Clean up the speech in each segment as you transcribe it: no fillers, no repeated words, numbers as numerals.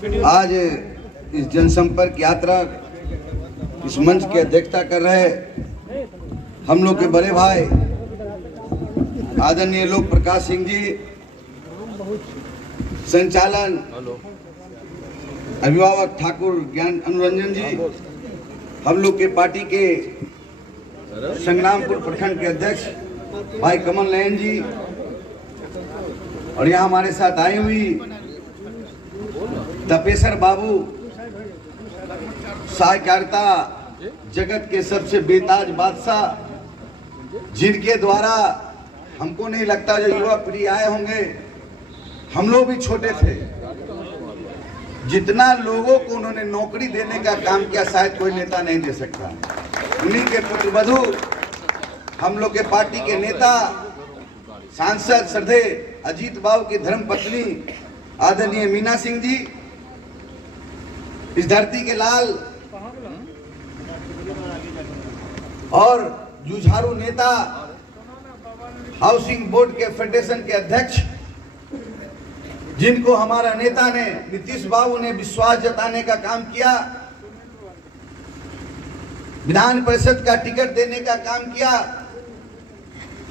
आज इस जनसंपर्क यात्रा इस मंच की अध्यक्षता कर रहे हम लोग के बड़े भाई आदरणीय लोक प्रकाश सिंह जी, संचालन अभिभावक ठाकुर ज्ञान अनुरंजन जी, हम लोग के पार्टी के संग्रामपुर प्रखंड के अध्यक्ष भाई कमल नयन जी, और यहाँ हमारे साथ आई हुई तपेश्वर बाबू, सहकारिता जगत के सबसे बेताज बादशाह, जिनके द्वारा हमको नहीं लगता जो युवा पीढ़ी आए होंगे, हम लोग भी छोटे थे, जितना लोगों को उन्होंने नौकरी देने का काम किया शायद कोई नेता नहीं दे सकता। उन्हीं के पुत्रवधू हम लोग के पार्टी के नेता सांसद श्रद्धेय अजीत बाबू की धर्मपत्नी आदरणीय मीना सिंह जी, इस धरती के लाल और जुझारू नेता, हाउसिंग बोर्ड के फेडरेशन के अध्यक्ष, जिनको हमारा नेता ने नीतीश बाबू ने विश्वास जताने का काम किया, विधान परिषद का टिकट देने का काम किया,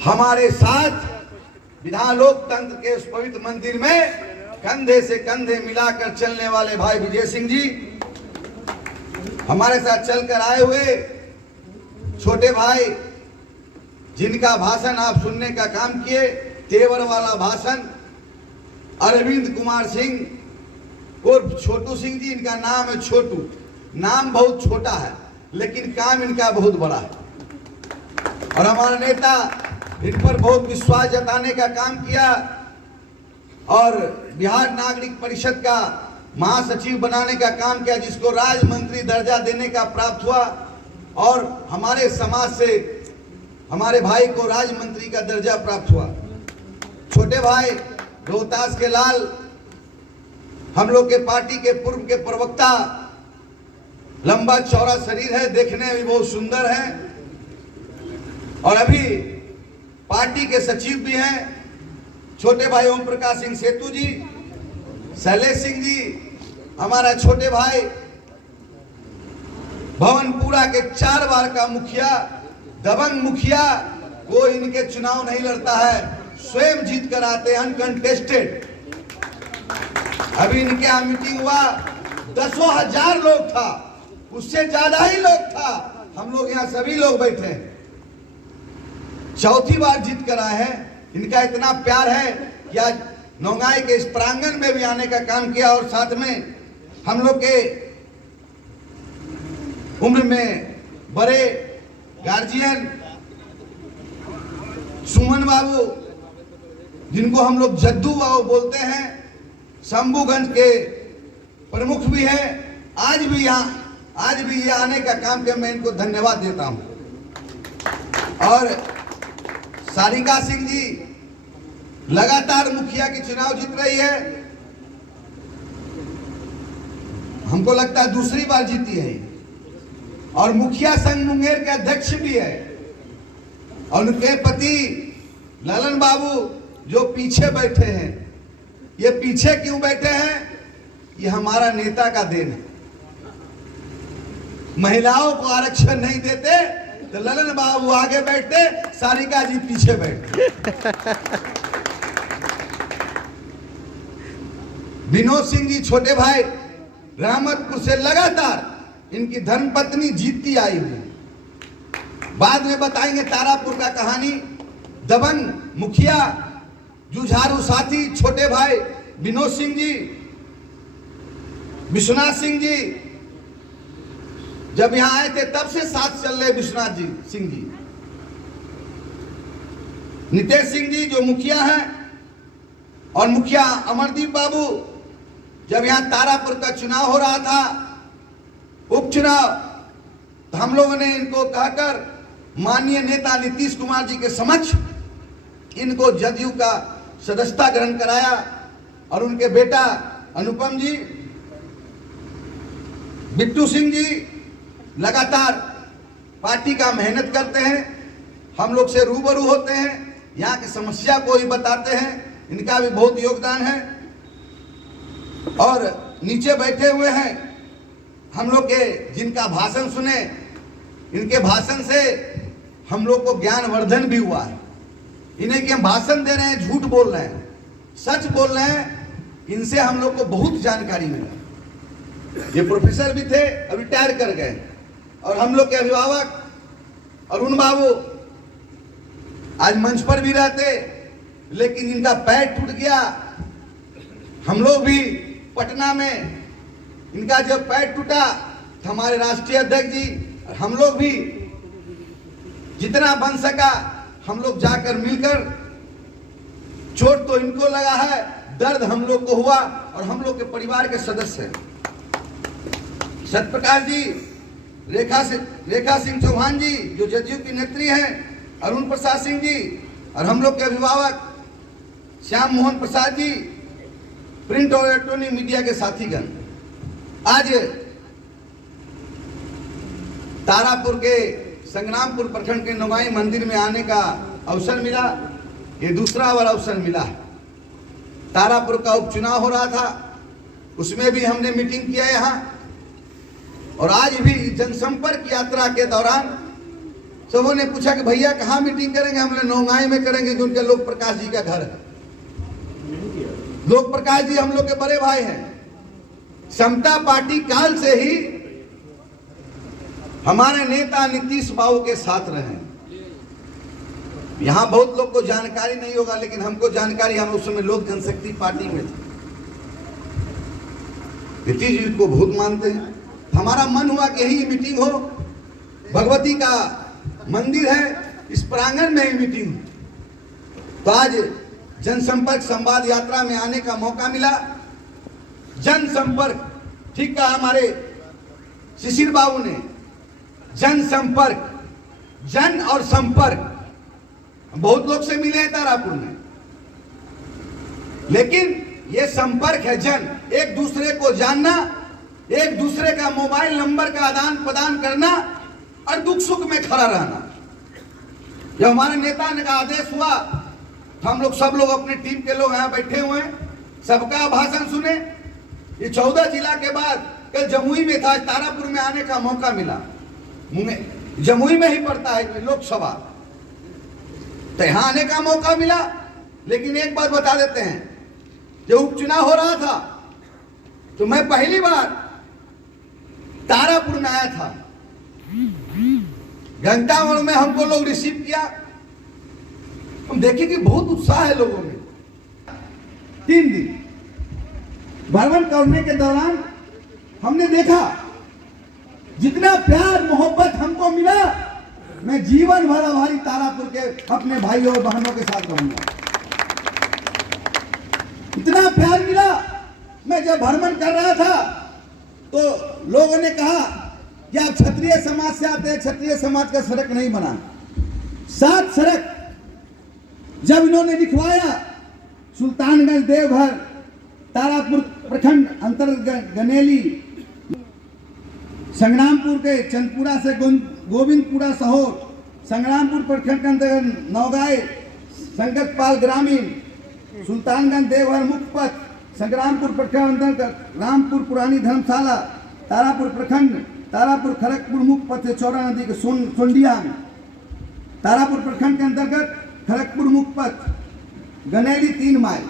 हमारे साथ विधान लोकतंत्र के उस पवित्र मंदिर में कंधे से कंधे मिलाकर चलने वाले भाई विजय सिंह जी, हमारे साथ चलकर आए हुए छोटे भाई, जिनका भाषण आप सुनने का काम किए, तेवर वाला भाषण, अरविंद कुमार सिंह और छोटू सिंह जी, इनका नाम है छोटू, नाम बहुत छोटा है लेकिन काम इनका बहुत बड़ा है, और हमारा नेता इन पर बहुत विश्वास जताने का काम किया और बिहार नागरिक परिषद का महासचिव बनाने का काम किया, जिसको राज्य मंत्री दर्जा देने का प्राप्त हुआ, और हमारे समाज से हमारे भाई को राज्य मंत्री का दर्जा प्राप्त हुआ। छोटे भाई रोहतास के लाल, हम लोग के पार्टी के पूर्व के प्रवक्ता, लंबा चौड़ा शरीर है, देखने में भी बहुत सुंदर है, और अभी पार्टी के सचिव भी हैं छोटे भाई ओम प्रकाश सिंह सेतु जी, शैलेश सिंह जी, हमारा छोटे भाई भवनपुरा के 4 बार का मुखिया, दबंग मुखिया, कोई इनके चुनाव नहीं लड़ता है, स्वयं जीत कर आते हैं अनकंटेस्टेड। अभी इनके यहाँ मीटिंग हुआ, 10,000 लोग था, उससे ज्यादा ही लोग था, हम लोग यहाँ सभी लोग बैठे हैं, चौथी बार जीत कर आए हैं। इनका इतना प्यार है कि आज नौगाई के इस प्रांगण में भी आने का काम किया, और साथ में हम लोग के उम्र में बड़े गार्जियन सुमन बाबू, जिनको हम लोग जद्दू बाबू बोलते हैं, शंभूगंज के प्रमुख भी हैं, आज भी ये आने का काम किया, मैं इनको धन्यवाद देता हूं। और सारिका सिंह जी लगातार मुखिया की चुनाव जीत रही है, हमको लगता है दूसरी बार जीती है, और मुखिया संघ मुंगेर के अध्यक्ष भी है, और उनके पति ललन बाबू जो पीछे बैठे हैं, ये पीछे क्यों बैठे हैं, ये हमारा नेता का देन है। महिलाओं को आरक्षण नहीं देते तो ललन बाबू आगे बैठते, सारिका जी पीछे बैठते। विनोद सिंह जी छोटे भाई रहमतपुर से लगातार इनकी धर्मपत्नी जीतती आई हुई, बाद में बताएंगे तारापुर का कहानी। दबंग मुखिया जुझारू साथी छोटे भाई विनोद सिंह जी, विश्वनाथ सिंह जी जब यहां आए थे तब से साथ चल रहे विश्वनाथ जी सिंह जी, नितेश सिंह जी जो मुखिया हैं, और मुखिया अमरदीप बाबू, जब यहां तारापुर का चुनाव हो रहा था, उपचुनाव, तो हम लोगों ने इनको कहकर माननीय नेता नीतीश कुमार जी के समक्ष इनको जदयू का सदस्यता ग्रहण कराया, और उनके बेटा अनुपम जी, बिट्टू सिंह जी लगातार पार्टी का मेहनत करते हैं, हम लोग से रूबरू होते हैं, यहाँ की समस्या को ही बताते हैं, इनका भी बहुत योगदान है। और नीचे बैठे हुए हैं, हम लोग के जिनका भाषण सुने, इनके भाषण से हम लोग को ज्ञानवर्धन भी हुआ है। इन्हें कि हम भाषण दे रहे हैं, झूठ बोल रहे हैं, सच बोल रहे हैं, इनसे हम लोग को बहुत जानकारी मिला। ये प्रोफेसर भी थे, अब रिटायर कर गए, और हम लोग के अभिभावक अरुण बाबू आज मंच पर भी रहते, लेकिन इनका पैर टूट गया। हम लोग भी पटना में इनका जब पैर टूटा तो हमारे राष्ट्रीय अध्यक्ष जी, हम लोग भी जितना बन सका हम लोग जाकर मिलकर, चोट तो इनको लगा है, दर्द हम लोग को हुआ, और हम लोग के परिवार के सदस्य हैं सत्यप्रकाश जी, रेखा सिंह चौहान जी जो जदयू की नेत्री हैं, अरुण प्रसाद सिंह जी, और हम लोग के अभिभावक श्याम मोहन प्रसाद जी, प्रिंट और इलेक्ट्रॉनिक मीडिया के साथीगण। आज तारापुर के संग्रामपुर प्रखंड के नौगाई मंदिर में आने का अवसर मिला, ये दूसरा बार अवसर मिला है। तारापुर का उपचुनाव हो रहा था, उसमें भी हमने मीटिंग किया यहाँ, और आज भी जनसंपर्क यात्रा के दौरान सबों ने पूछा कि भैया कहाँ मीटिंग करेंगे? हमने नौगाई में करेंगे, जो उनके लोक प्रकाश जी का घर है। लोक प्रकाश जी हम लोग के बड़े भाई हैं, समता पार्टी काल से ही हमारे नेता नीतीश बाबू के साथ रहे। यहां बहुत लोग को जानकारी नहीं होगा, लेकिन हमको जानकारी, हम उस समय लोक जनशक्ति पार्टी में थे, नीतीश जी को बहुत मानते हैं। हमारा मन हुआ कि यही मीटिंग हो, भगवती का मंदिर है, इस प्रांगण में ही मीटिंग हो। तो आज जनसंपर्क संवाद यात्रा में आने का मौका मिला। जनसंपर्क, ठीक कहा हमारे शिशिर बाबू ने, जनसंपर्क, जन और संपर्क। बहुत लोग से मिले हैं तारापुर में, लेकिन ये संपर्क है जन, एक दूसरे को जानना, एक दूसरे का मोबाइल नंबर का आदान प्रदान करना, और दुख सुख में खड़ा रहना। जब हमारे नेता ने का आदेश हुआ, हम लोग सब लोग अपने टीम के लोग यहाँ बैठे हुए हैं, सबका भाषण सुने। ये 14 जिला के बाद कल जमुई में था, तारापुर में आने का मौका मिला। जमुई में ही पड़ता है लोकसभा, तो यहाँ आने का मौका मिला। लेकिन एक बात बता देते हैं, जब उपचुनाव हो रहा था तो मैं पहली बार तारापुर में आया था। घंटाघर में हमको लोग रिसीव किया, हम देखे कि बहुत उत्साह है लोगों में। 3 दिन भ्रमण करने के दौरान हमने देखा जितना प्यार मोहब्बत हमको मिला, मैं जीवन भर हमारी तारापुर के अपने भाइयों और बहनों के साथ रहूंगा। इतना प्यार मिला। मैं जब भ्रमण कर रहा था तो लोगों ने कहा कि आप क्षत्रिय समाज से आते हैं, क्षत्रिय समाज का सड़क नहीं बना। 7 सड़क जब इन्होंने लिखवाया, सुल्तानगंज, देवघर, तारापुर प्रखंड अंतर्गत गनेली, संग्रामपुर के चंदपुरा से गोविंदपुरा सहोर, संग्रामपुर प्रखंड के अंतर्गत नौगाई, संगतपाल ग्रामीण, सुल्तानगंज देवघर मुख्य पथ, संग्रामपुर प्रखंड अंतर्गत रामपुर पुरानी धर्मशाला, तारापुर प्रखंड, तारापुर खड़गपुर मुख्य पथ से चौरा नदी के सोंडिया, तारापुर प्रखंड के अंतर्गत खड़गपुर मुख्य पथ, गनेली 3 माइल।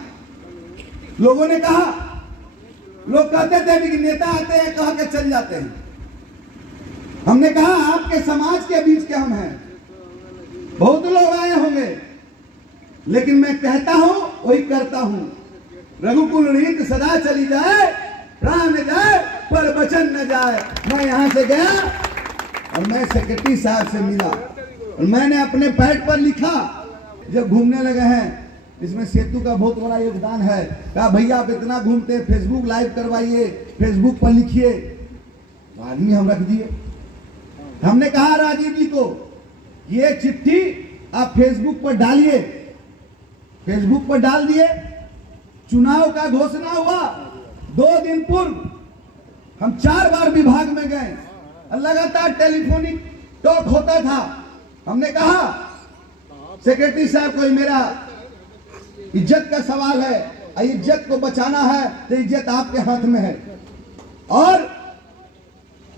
लोगों ने कहा, लोग कहते थे कि नेता आते हैं कह के चल जाते हैं। हमने कहा आपके समाज के बीच के हम हैं, बहुत लोग आए होंगे, लेकिन मैं कहता हूं वही करता हूं। रघुकुल रीत सदा चली जाए, प्राण जाए पर वचन न जाए। मैं यहां से गया और मैं सेक्रेटरी साहब से मिला, और मैंने अपने पैड पर लिखा, जब घूमने लगे हैं, इसमें सेतु का बहुत बड़ा योगदान है। कहा भैया आप इतना घूमते हैं, फेसबुक लाइव करवाइए, फेसबुक पर लिखिए। तो आदमी हम रख दिए। हमने कहा राजीव जी को, ये चिट्ठी आप फेसबुक पर डालिए। फेसबुक पर डाल दिए। चुनाव का घोषणा हुआ 2 दिन पूर्व हम 4 बार विभाग में गए, लगातार टेलीफोनिक टॉक होता था। हमने कहा सेक्रेटरी साहब को, मेरा इज्जत का सवाल है, इज्जत को बचाना है तो इज्जत आपके हाथ में है। और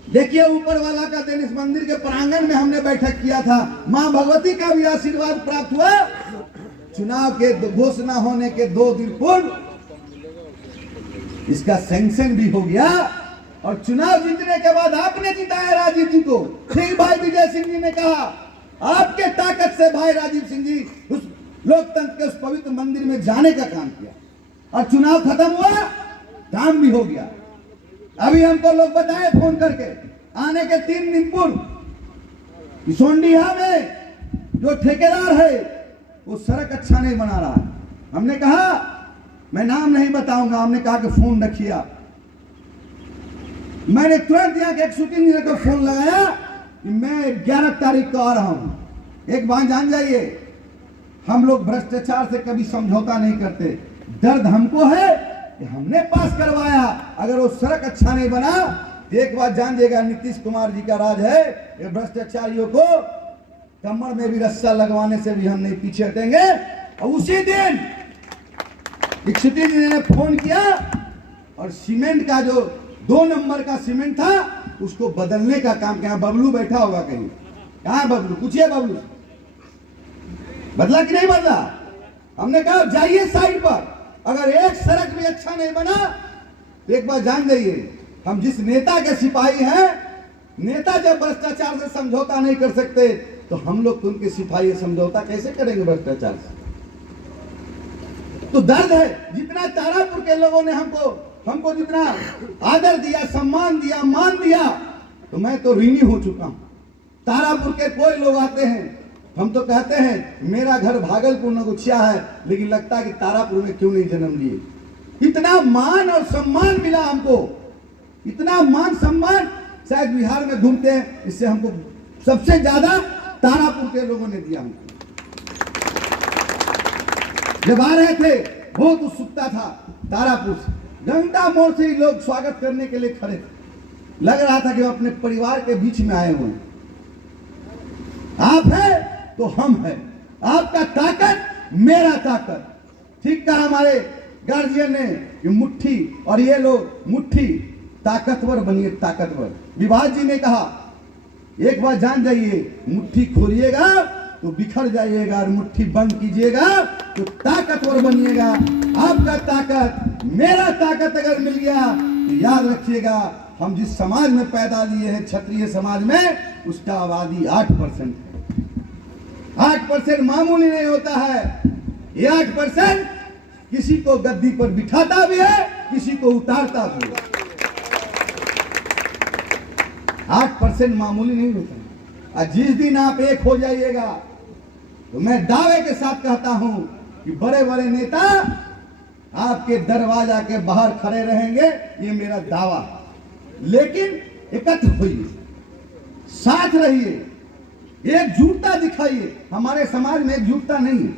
देखिए ऊपर वाला का दिन, इस मंदिर के प्रांगण में हमने बैठक किया था, मां भगवती का भी आशीर्वाद प्राप्त हुआ। चुनाव के घोषणा होने के 2 दिन पूर्व इसका सैंक्शन भी हो गया और चुनाव जीतने के बाद आपने जिताया राजीव जी को। सिंह भाई विजय सिंह जी ने कहा आपके ताकत से भाई राजीव सिंह जी उस लोकतंत्र के उस पवित्र मंदिर में जाने का काम किया और चुनाव खत्म हुआ, काम भी हो गया। अभी हमको लोग बताए फोन करके आने के 3 दिन पूर्व सोंडिया में जो ठेकेदार है वो सड़क अच्छा नहीं बना रहा है। हमने कहा मैं नाम नहीं बताऊंगा, हमने कहा कि फोन रखिए आप। मैंने तुरंत यहाँ के एक शूटिंग इंजीनियर को फोन लगाया कि मैं 11 तारीख को आ रहा हूं। एक बात जान जाइए, हम लोग भ्रष्टाचार से कभी समझौता नहीं करते। दर्द हमको है कि हमने पास करवाया, अगर वो सड़क अच्छा नहीं बना तो एक बात जान जाइएगा नीतीश कुमार जी का राज है। ये भ्रष्टाचारियों को कमर में भी रस्सा लगवाने से भी हम नहीं पीछे हटेंगे। और उसी दिन एक शूटिंग इंजीनियर ने फोन किया और सीमेंट का जो 2 नंबर का सीमेंट था उसको बदलने का काम किया। बबलू बैठा होगा कहीं, कहां है बबलू? पूछिए बबलू बदला कि नहीं बदला। हमने कहा जाइए साइड पर, अगर एक सड़क भी अच्छा नहीं बना तो एक बार जान जाइए हम जिस नेता के सिपाही हैं, नेता जब भ्रष्टाचार से समझौता नहीं कर सकते तो हम लोग उनके सिपाही समझौता कैसे करेंगे भ्रष्टाचार से? तो दर्द है। जितना तारापुर के लोगों ने हमको जितना आदर दिया, सम्मान दिया, मान दिया, तो मैं तो ऋणी हो चुका हूं। तारापुर के कोई लोग आते हैं, हम तो कहते हैं मेरा घर भागलपुर नगुचिया है, लेकिन लगता है कि तारापुर में क्यों नहीं जन्म लिए। इतना मान और सम्मान मिला हमको, इतना मान सम्मान शायद बिहार में घूमते हैं, इससे हमको सबसे ज्यादा तारापुर के लोगों ने दिया हमको। जब आ रहे थे बहुत उत्सुकता था तारापुर से, गंगा मोड़ से ही लोग स्वागत करने के लिए खड़े थे। लग रहा था कि अपने परिवार के बीच में आए हुए। आप है तो हम है, आपका ताकत मेरा ताकत। ठीक कहा हमारे गार्जियन ने कि मुट्ठी, और ये लोग मुट्ठी, ताकतवर बनिए ताकतवर। विभास जी ने कहा एक बार जान जाइए, मुट्ठी खोलिएगा तो बिखर जाइएगा और मुट्ठी बंद कीजिएगा तो ताकतवर बनिएगा। आपका ताकत मेरा ताकत अगर मिल गया तो याद रखिएगा हम जिस समाज में पैदा लिए हैं, क्षत्रिय समाज में, उसका आबादी 8% है। 8% मामूली नहीं होता है। ये 8% किसी को गद्दी पर बिठाता भी है, किसी को उतारता भी है। 8% मामूली नहीं होता। और जिस दिन आप एक हो जाइएगा तो मैं दावे के साथ कहता हूं कि बड़े बड़े नेता आपके दरवाजा के बाहर खड़े रहेंगे, ये मेरा दावा। लेकिन एकत्र होइए, साथ रहिए, एकजुटता दिखाइए। हमारे समाज में एकजुटता नहीं है।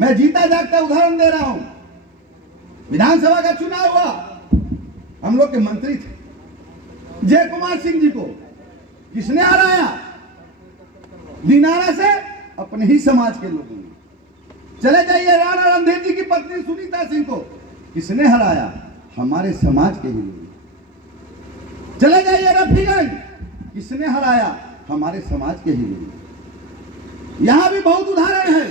मैं जीता जागता उदाहरण दे रहा हूं। विधानसभा का चुनाव हुआ, हम लोग के मंत्री थे जय कुमार सिंह जी को किसने हराया? दिनारा से अपने ही समाज के लोगों ने। चले जाइए राणा रणधीर जी की पत्नी सुनीता सिंह को किसने हराया? हमारे समाज के ही लोग। चले जाइए रफीगंज, किसने हराया? हमारे समाज के ही लोग। यहां भी बहुत उदाहरण है।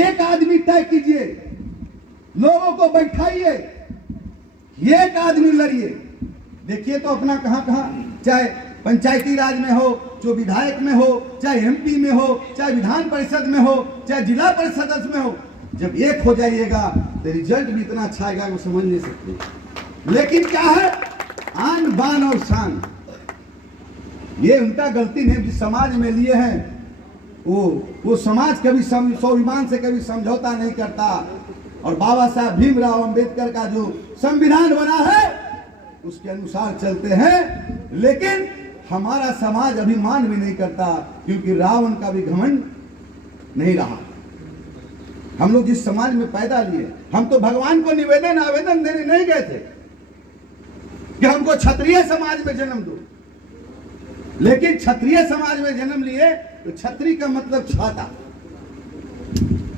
एक आदमी तय कीजिए, लोगों को बैठाइए, एक आदमी लड़िए। देखिए तो अपना कहां कहां, चाहे पंचायती राज में हो, जो विधायक में हो, चाहे एमपी में हो, चाहे विधान परिषद में हो, चाहे जिला परिषद सदस्य में हो, जब एक हो जाइएगा तो रिजल्ट भी इतना अच्छा आएगा वो समझ नहीं सकते। लेकिन क्या है, आन बान और शान, ये उनका गलती नहीं। जिस समाज में लिए हैं वो समाज कभी स्वाभिमान से कभी समझौता नहीं करता। और बाबा साहब भीमराव अंबेडकर का जो संविधान बना है उसके अनुसार चलते हैं। लेकिन हमारा समाज अभिमान भी नहीं करता, क्योंकि रावण का भी घमंड नहीं रहा। हम लोग जिस समाज में पैदा लिए, हम तो भगवान को आवेदन देने नहीं गए थे कि हमको क्षत्रिय समाज में जन्म दो। लेकिन क्षत्रिय समाज में जन्म लिए तो क्षत्रिय का मतलब छाता।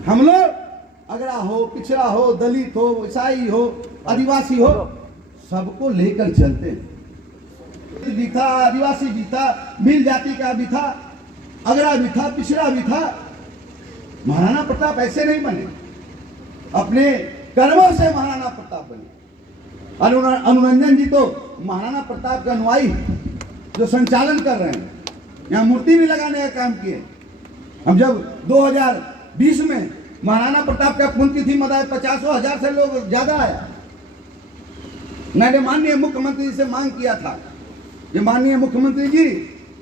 हम लोग अगड़ा हो, पिछड़ा हो, दलित हो, ईसाई हो, आदिवासी हो, सबको लेकर चलते हैं। भी था, आदिवासी भी था, भील जाति का भी था, अगरा भी था, पिछड़ा भी था। महाराणा प्रताप ऐसे नहीं बने, अपने कर्मों से महाराणा प्रताप बने। अनुरंजन जी तो महाराणा प्रताप का अनुयायी जो संचालन कर रहे हैं, यहाँ मूर्ति भी लगाने का काम किए। हम जब 2020 में महाराणा प्रताप का पुण्यतिथि मनाए, 50,000 से लोग ज्यादा आया। मैंने माननीय मुख्यमंत्री जी से मांग किया था कि माननीय मुख्यमंत्री जी,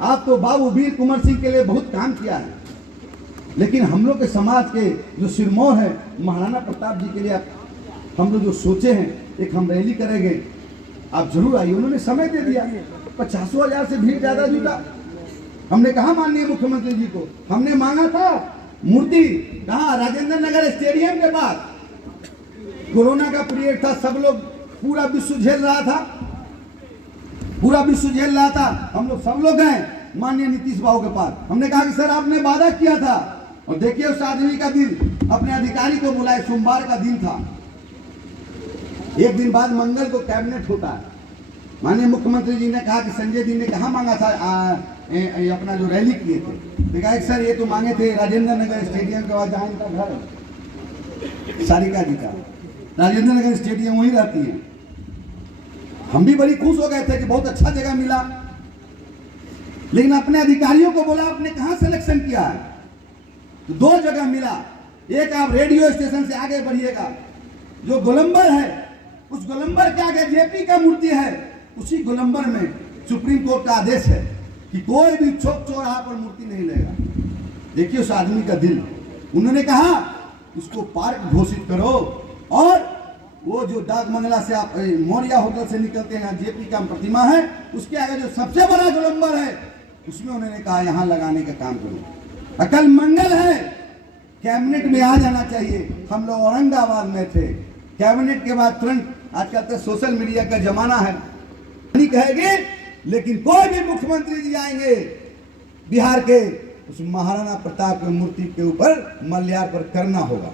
आप तो बाबू वीर कुंवर सिंह के लिए बहुत काम किया है, लेकिन हम लोग के समाज के जो सिरमौर है महाराणा प्रताप जी के लिए हम लोग जो सोचे हैं, एक हम रैली करेंगे, आप जरूर आइए। उन्होंने समय दे दिया। 50,000 से भीड़ ज्यादा जुटा। हमने कहा माननीय मुख्यमंत्री जी को, हमने मांगा था मूर्ति कहाँ, राजेंद्र नगर स्टेडियम के पास। कोरोना का पीरियड था, सब लोग पूरा विश्व झेल रहा था, पूरा विश्व झेल रहा था। हम लोग सब लोग गए माननीय नीतीश बाबू के पास। हमने कहा कि सर आपने वादा किया था, और देखिए उस आदमी का दिन, अपने अधिकारी को बुलाए, सोमवार का दिन था। एक दिन बाद मंगल को कैबिनेट होता है। माननीय मुख्यमंत्री जी ने कहा कि संजय जी ने कहाँ मांगा था अपना जो रैली किए थे। देखा कि सर ये तो मांगे थे राजेंद्र नगर स्टेडियम के बाद, जहाँ इनका घर है सारिका जी का, राजेंद्र नगर स्टेडियम वहीं रहती है। हम भी बड़ी खुश हो गए थे कि बहुत अच्छा जगह मिला, लेकिन अपने अधिकारियों को बोला आपने कहाँ सिलेक्शन किया है, तो 2 जगह मिला। एक आप रेडियो स्टेशन से आगे बढ़िएगा, जो गोलंबर है उस गोलंबर के आगे जेपी का मूर्ति है, उसी गोलंबर में सुप्रीम कोर्ट का आदेश है कि कोई भी चौक चौराहा पर मूर्ति नहीं लेगा। देखिए उस आदमी का दिल। उन्होंने कहा इसको पार्क घोषित करो, और वो जो डाक मंगला से आप मौर्या होटल से निकलते हैं, जेपी का प्रतिमा है, उसके आगे जो सबसे बड़ा गोलंबर है, उसमें उन्होंने कहा यहाँ लगाने का काम करो। कल मंगल है, कैबिनेट में आ जाना चाहिए। हम लोग औरंगाबाद में थे, कैबिनेट के बाद तुरंत, आजकल तो सोशल मीडिया का जमाना है, नहीं कहेंगे, लेकिन कोई भी मुख्यमंत्री जी आएंगे बिहार के, उस महाराणा प्रताप की मूर्ति के ऊपर माल्यार्पण करना होगा।